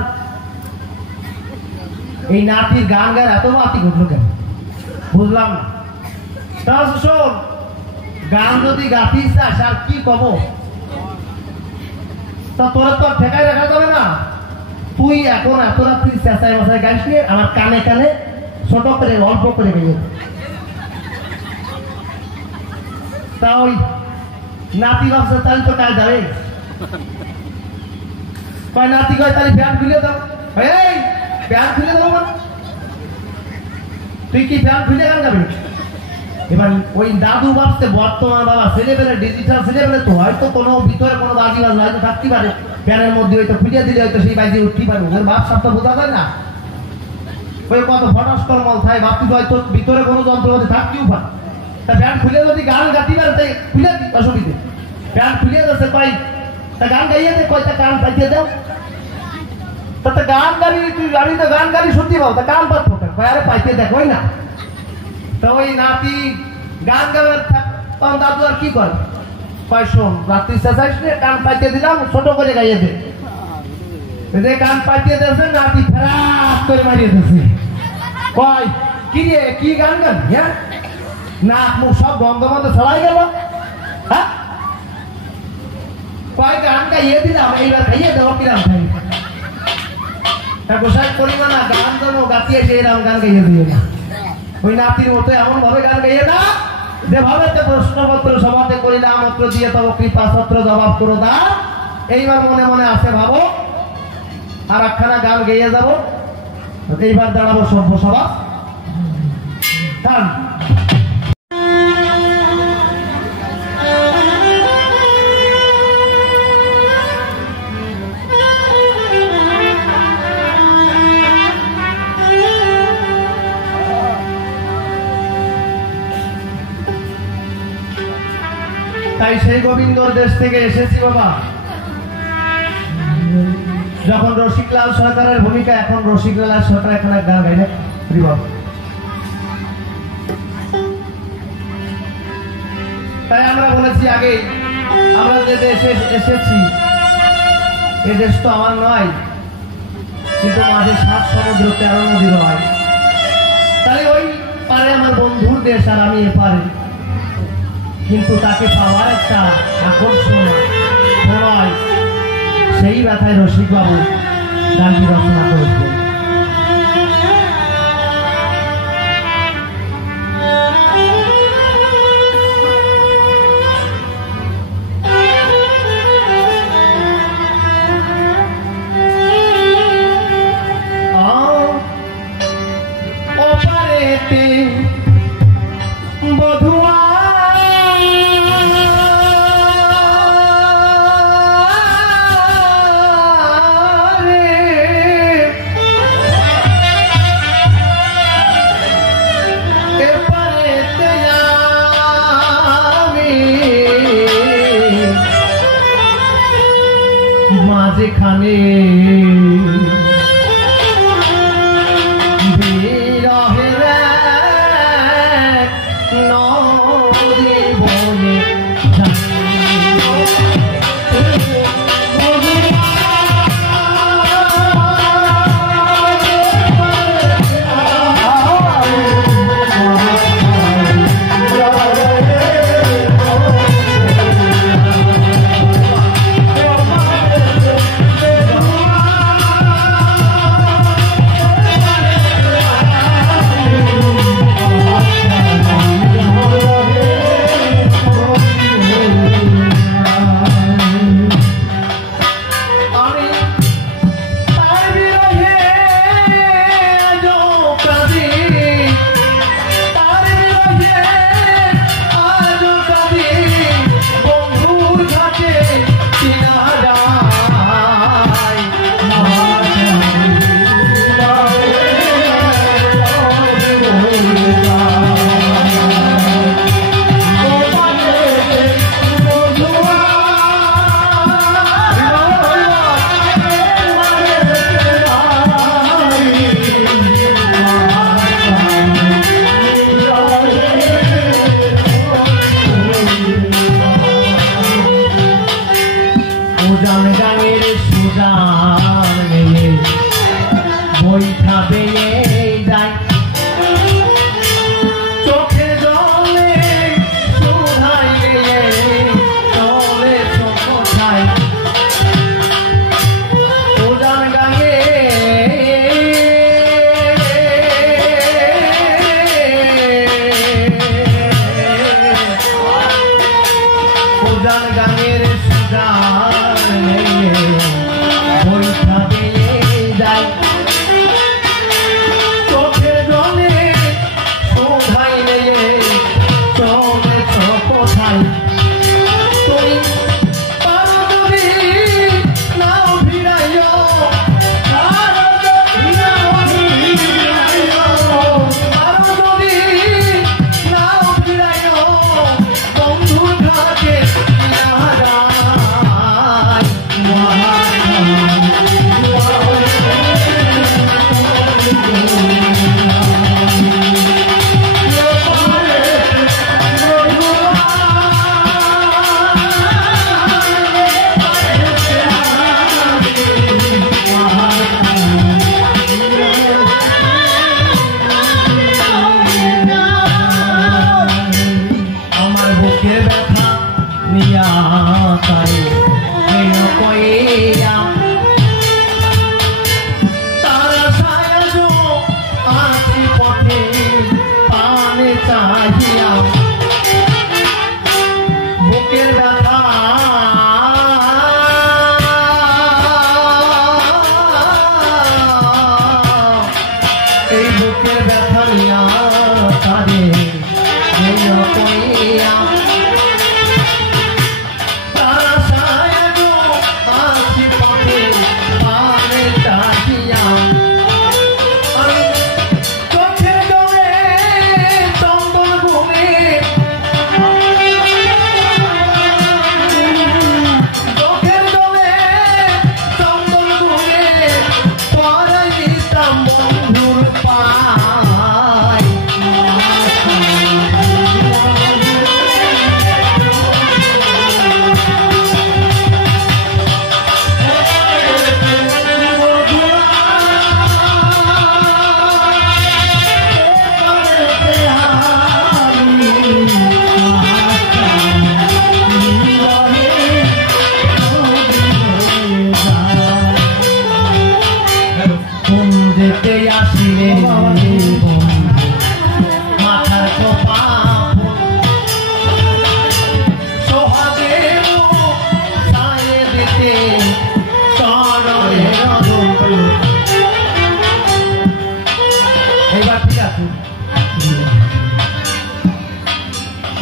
এই নাতির গান গায়ে এত মাতি ঘটলো কেন বুঝলাম না তাহলে শোন গান যদি গাতিস চাস আর কি কব তা তোরা তো ঠেকায় রাখা যাবে না তুই এখন এত রাত্রি চেঁচাই মশাই গাইস নিয়ে আমার কানে কানে ছোট করে অল্প করে গিয়ে তা ওই নাতি ভাবছে তাহলে তো কাজ যাবে কয় নাতি কয় তাহলে প্যান্ট খুলে দাও এই প্যান্ট খুলে দাও মানে তুই কি প্যান্ট খুলে গান গাবি এবার ওই দাদু ভাবছে বর্তমান বাবা ছেলেবেলে ডিজিটাল ছেলেবেলে তো হয়তো কোনো ভিতরে কোনো বাজি বাজ হয়তো থাকতে পারে প্যানের মধ্যে হয়তো খুঁজে দিলে হয়তো সেই বাজি উঠতে পারে ওর ভাব সবটা বোঝা যায় না ওই কত ফটাস কর্মল থাকে ভাবতে হয়তো ভিতরে কোনো যন্ত্র মধ্যে থাকতেও পারে তা প্যান্ট খুলে যদি গান গাতি পারে তাই খুলে দিই অসুবিধে প্যান্ট খুলে যাচ্ছে পাই তা গান গাইয়ে দে কয়টা গান পাইতে দাও তা গান গাড়ি তুই গাড়ি তো গান গাড়ি শুনতে পাও তা গান পাচ্ছ আরে পাইতে দেখো না তো ওই নাতি গান গাওয়ার তখন দাদু আর কি করে কয় শোন রাত্রি চেঁচাইস নে গান পাইতে দিলাম ছোট করে গাইয়ে দে গান পাইতে দিয়েছে নাতি ফেরাস করে মারিয়ে দিয়েছে কয় কি রে কি গান গান হ্যাঁ নাক মুখ সব বন্ধ বন্ধ ছড়াই গেল হ্যাঁ কয় গান গাইয়ে দিলাম এইবার খাইয়ে দেবো কিরাম খাই গোসাই করিবা না গান যেন গাতিয়ে সেই রাম গান গাইয়ে দিয়ে না ওই নাতির মতো এমন ভাবে গান গাইয়ে না যেভাবে প্রশ্নপত্র সভাতে করিলাম মাত্র দিয়ে তব কৃপাছত্র জবাব করো দা। এইবার মনে মনে আছে ভাবো আর একখানা গান গেয়ে যাব। এইবার দাঁড়াবো সভ্য সভা। তাই সেই গোবিন্দর দেশ থেকে এসেছি বাবা। যখন রসিকলাল সরকারের ভূমিকা, এখন রসিকলাল সরকার এখন এক গান গাইলে তাই আমরা বলেছি আগে আমরা যে দেশে এসেছি এ দেশ তো আমার নয়, কিন্তু মাঝে 7 সমুদ্র 13 নদী হয়। তাই ওই পারে আমার বন্ধুর দেশ আর আমি এপারে, কিন্তু তাকে পাওয়ার একটা আকর্ষণ নয়, সেই ব্যথায় রসিকবাবু গানটি রচনা করেছেন। যেখানে বিরহের নদী বয়ে পাইয়া তারে কইয়া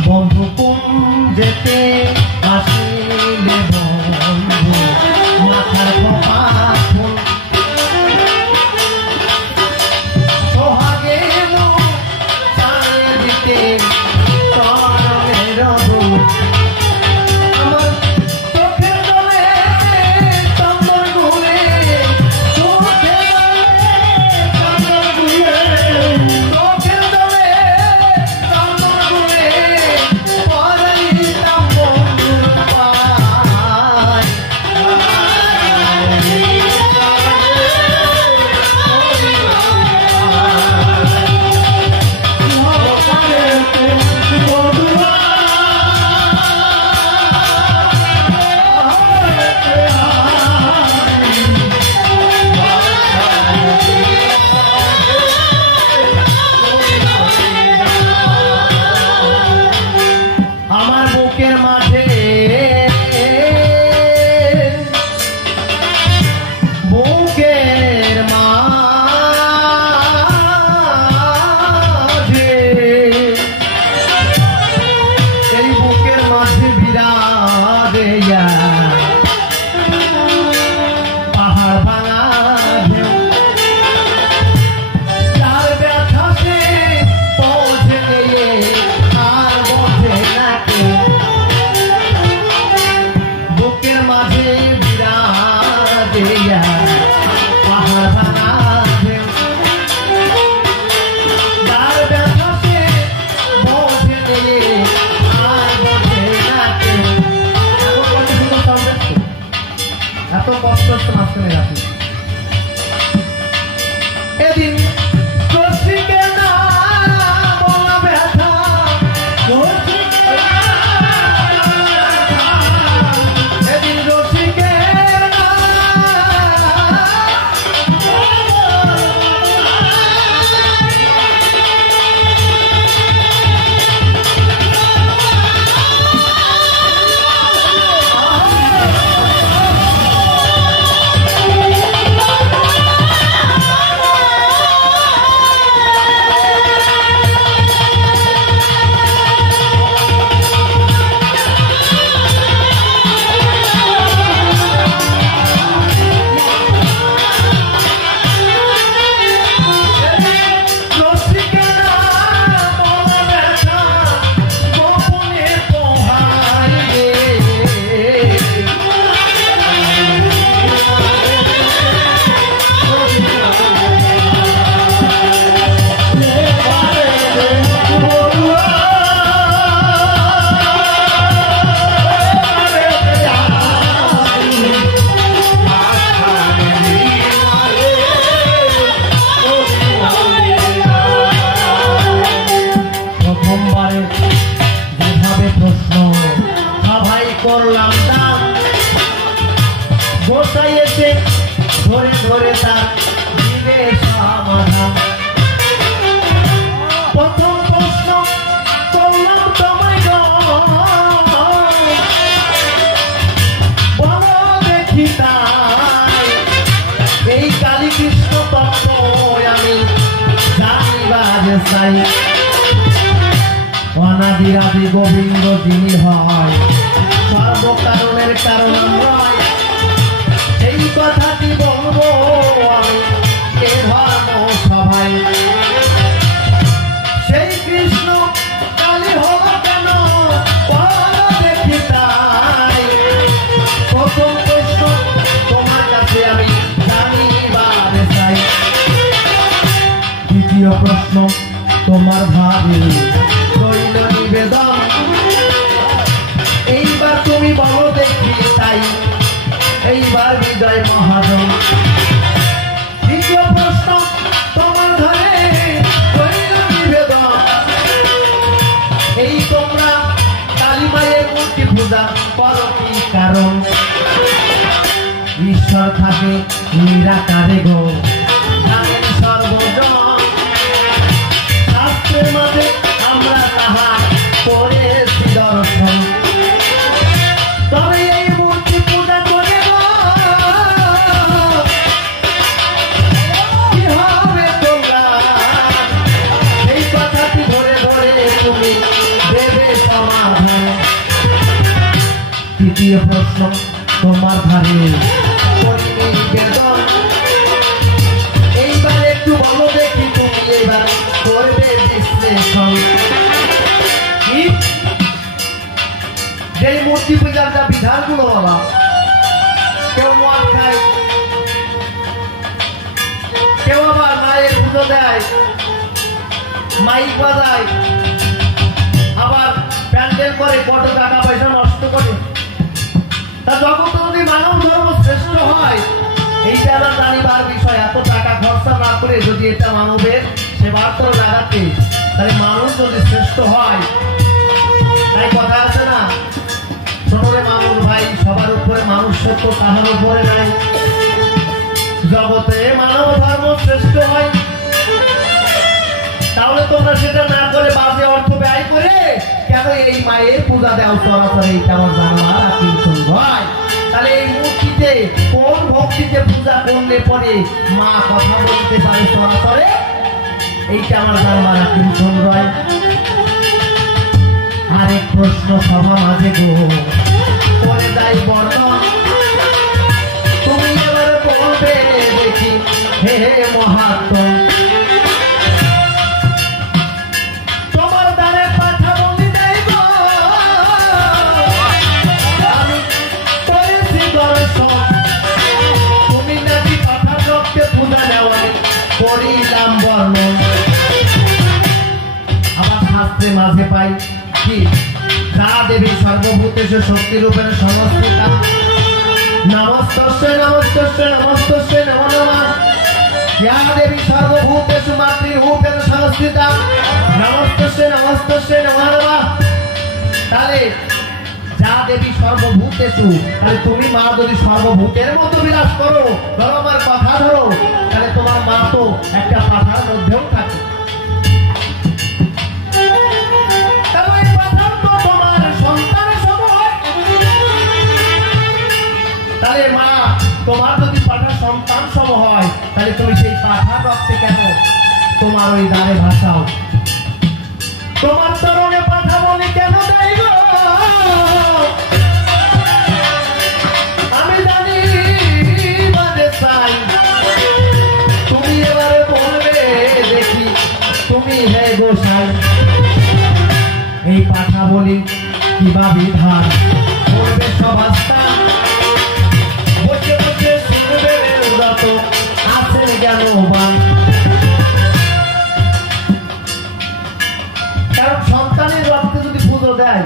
বন্ধু যেতে আসিলে বন্ধু মাথার খোপা ফুল সোহাগে দিতে আমার চোখের দলে চন্দন ঘুরে চোখের দলে চন্দন ঘুরে পরাইতাম বন্ধু চাই অনাদিরাদি গোবিন্দ যিনি হয় সর্বকারণের কারণ নয় এই কথাটি বলবো আমি এ ধর্ম সভায় সেই কৃষ্ণ কালী হল কেন দেখি তাই প্রথম প্রশ্ন তোমার কাছে আমি জানিবার চাই দ্বিতীয় প্রশ্ন তোমার ভাবে রইল নিবেদন এইবার তুমি বলো দেখি তাই এইবার বিজয় মহাজন দ্বিতীয় প্রশ্ন তোমার ধরে রইল নিবেদন এই তোমরা কালী মায়ের মূর্তি পূজা করো কি কারণ ঈশ্বর থাকে নিরাকারে গো জানেন সর্বজন শাস্ত্রের মাঝে আমরা তাহা করেছি দর্শন তবে এই মূর্তি পূজা করে কি হবে তোমরা এই কথাটি ধরে ধরে তুমি দেবে সমাধান তৃতীয় প্রশ্ন তোমার ধারে করিনি নিবেদন এইবার একটু বলো দেখি তুমি এবার করবে বিশ্লেষণ যেই মূর্তি পূজার যা বিধানগুলো বাবা কেউ মদ খায় কেউ আবার মায়ের পুজো দেয় মাইক বাজায় আবার প্যান্ডেল করে কত টাকা পয়সা নষ্ট করে তা জগৎ যদি মানব ধর্ম শ্রেষ্ঠ হয় এইটা আমরা জানিবার বিষয় এত টাকা খরচা না করে যদি এটা মানবের সেবার তো লাগাতে তাহলে মানুষ যদি শ্রেষ্ঠ হয় তাই কথা আছে না শোনরে মানুষ ভাই সবার উপরে মানুষ সত্য তাহার উপরে নাই জগতে মানব ধর্ম শ্রেষ্ঠ হয় তাহলে তোমরা সেটা না করে বাজে অর্থ ব্যয় করে কেন এই মায়ের পূজা দেওয়া চলাচল এইটা আমার জানার কিন্তু হয় তাহলে এই মূর্তিতে কোন ভক্তিতে পূজা করলে পরে মা কথা বলতে পারে চলাচলে এইটা আমার জানার কিন্তু হয় আরেক প্রশ্ন সভা মাঝে গো করে যাই বর্ণন তুমি এবার বলবে দেখি হে হে মহাত্ম তোমার দ্বারে পাঠা বলি নাই গো আমি করেছি দর্শন তুমি নাকি পাঠা রক্তে পূজা নেওয়াই করিলাম বর্ণন আবার শাস্ত্রে মাঝে পাই কি যা দেবী সর্বভূতেষু শক্তি রূপেণ সংস্থিতা নমস্তস্যৈ নমস্তস্যৈ নমস্তস্যৈ নমো নমঃ ইয়া দেবী সর্বভূতেষু মাতৃরূপেণ সংস্থিতা নমস্তস্যৈ নমস্তস্যৈ নমো নমঃ তাহলে যা দেবী সর্বভূতেষু তাহলে তুমি মা যদি সর্বভূতের মতো বিলাস করো ধরো আমার কথা ধরো তাহলে তোমার মা তো একটা পাঠার মধ্যেও থাকে তাহলে মা তোমার যদি পাঠার সন্তান সম হয় তাহলে তুমি সেই পাঠার রক্তে কেন তোমার ওই দ্বারে ভাসাও তোমার চরণে পাঠা বলি কেন দেয় গো আমি জানি বাজে চাই তুমি এবারে বলবে দেখি তুমি হে গোসাই এই পাঠা বলি কিবা বিধান করবে সব আস্থা বসে বসে শুনবে উদাত আছেন জ্ঞানবান কারণ সন্তানের রক্তে যদি পুজো দেয়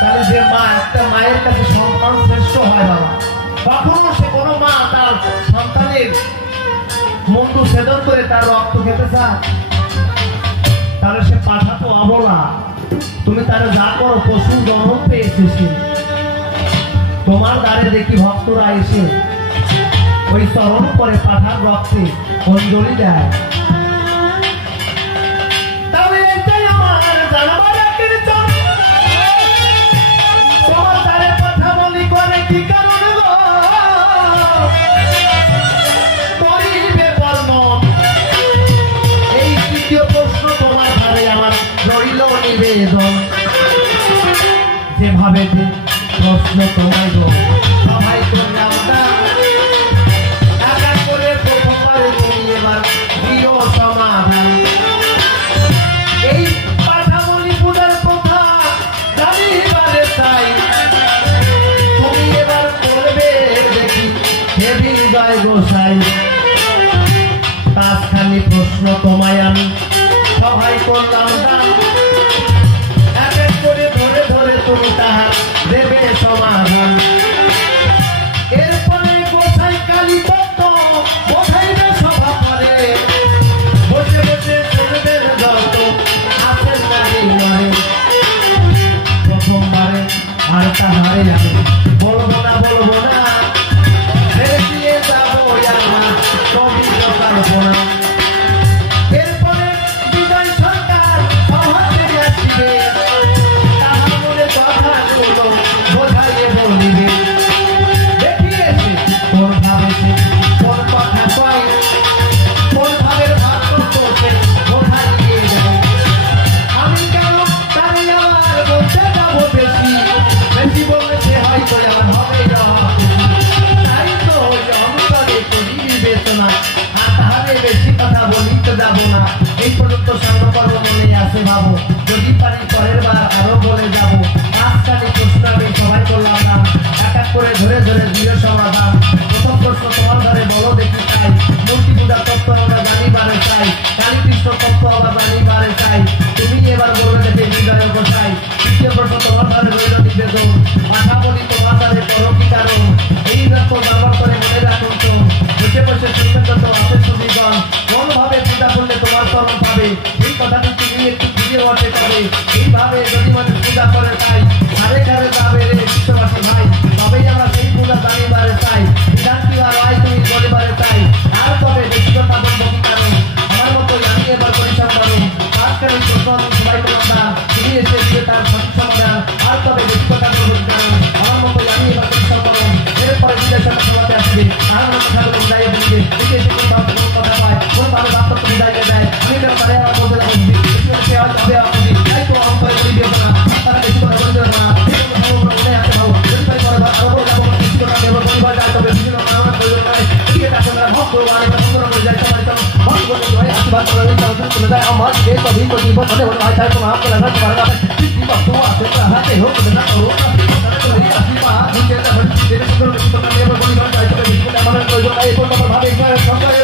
তাহলে যে মা একটা মায়ের কাছে সন্তান শ্রেষ্ঠ হয় বাবা কখনো সে কোনো মা তার সন্তানের মন্দু সেদন করে তার রক্ত খেতে চায় তাহলে সে পাঠা তো অবলা তুমি তারা যা করো পশু জন্ম পেয়েছে সে তোমার দ্বারে দেখি ভক্তরা এসে ওই চরণ করে পাঠার রক্তে অঞ্জলি দেয় তবে এটাই আমার জানাবার তোমার দ্বারে কথা বলি করে কি কারণ করিবে বর্ণন এই ভাবে যে প্রশ্ন তোমায় গো সবাই করলাম না এক এক করে প্রথমবার তুমি এবার দিও সমাধান এই পাঠামণি পূজার কথা জানিবারে চাই তুমি এবার করবে দেখি দেবী জয় গোসাই পাঁচখানি প্রশ্ন তোমায় আমি সবাই করলাম দান এক এক করে ধরে ধরে তুমি তাহার দেবে সমাধান এরপরে গোসাই কালী তত্ত্ব বোঝাইবে সভা করে বসে বসে চলবে যত আছেন নারী নয় প্রথমবারে আর তাহারে আমি বলবো না দিয়ে যাবো আমার কবিতা কল্পনা এরপরে বিজয় সরকার সভাতে আসিবে তাহার মনে কথাগুলো বোঝাইয়ে বলিবে দেখিয়েছে কোন ভাবেছে কোন কথা কয় কোন ভাবের ভাগ্য তোকে বোঝাইয়ে দেবে আমি কেন তারে আবার বলতে যাবো বেশি বেশি বলেছে হয়তো আমার হবে না তাই তো অন্তরে করি বিবেচনা আর তাহলে বেশি কথা বলিতে যাব না এই পর্যন্ত সর্বকর্ম মনে আছে ভাবো যদি পারি পরের বার আরো বলে যাব পাঁচখানি প্রশ্ন আমি সবাই করলাম না এক এক করে ধরে ধরে দিয়ে সমাধান প্রথম প্রশ্ন তোমার ঘরে বলো দেখি চাই মূর্তি পূজা তত্ত্ব আমরা জানিবারে চাই কালী কৃষ্ণ তত্ত্ব আমরা জানিবারে চাই তুমি এবার বলে দেখে বিজয় গোসাই দ্বিতীয় প্রশ্ন তোমার ঘরে রইল নিবেদন পাঠামণি তোমার ঘরে করো কি কারণ এই রকম ব্যবহার করে মনে রাখুন তো বসে বসে শুনবেন যত আছে সুবিগণ কোন ভাবে পূজা করলে তোমার চরণ পাবে এই কথাটি তুমি একটু ঘুরিয়ে বসে পাবে এইভাবে যদি মানুষ পূজা করে তাই ঘরে ঘরে যাবে রে বিশ্ববাসী ভাই তবেই আমরা সেই পূজা জানিবারে চাই বিধান কি আর হয় তুমি বলিবারে চাই আর তবে ব্যক্তিগত বলবো কি কারণ আমার মতো আমি এবার পরিশ্রম করুন আজকের ওই প্রশ্ন সবাই তোমার তিনি এসে দিয়ে তার সমাধান আর তবে ব্যক্তিগত বলবো কি কারণ আমার মতো আমি এবার পরিশ্রম করুন এরপরে বিদেশের সমাজে আসবে আর আমার কথা বলে যাই বলবে এসে এসে কোন কথা পায় কোন ভাবে বাস্তব তুমি যাইতে দেয় আমি এবার তারে আমার বলতে যাবো সে হয়তো হবে আপনি তাই তো অন্তরে করি দিও না তারা বেশি কথা বলতে না মনে আছে ভাবো যদি পারি পরে আরো যাবো কিছু কথা নেব পরিবার যায় তবে বিভিন্ন কারণ প্রয়োজন নাই ঠিক আছে আপনারা ভক্ত আর সুন্দর হয়ে যায় সবাই তো ভক্ত বলতে হয় আশীর্বাদ করে চলে যায় আমার যে কবি কবি বলে বলে হয় তাই তো आप লাগা তোমার কাছে কি ভক্ত আছে হাতে হোক না তো আশীর্বাদ দিতে হবে সুন্দর কিছু কথা নেব পরিবার যায় তবে বিভিন্ন কারণ প্রয়োজন নাই এই ভাবে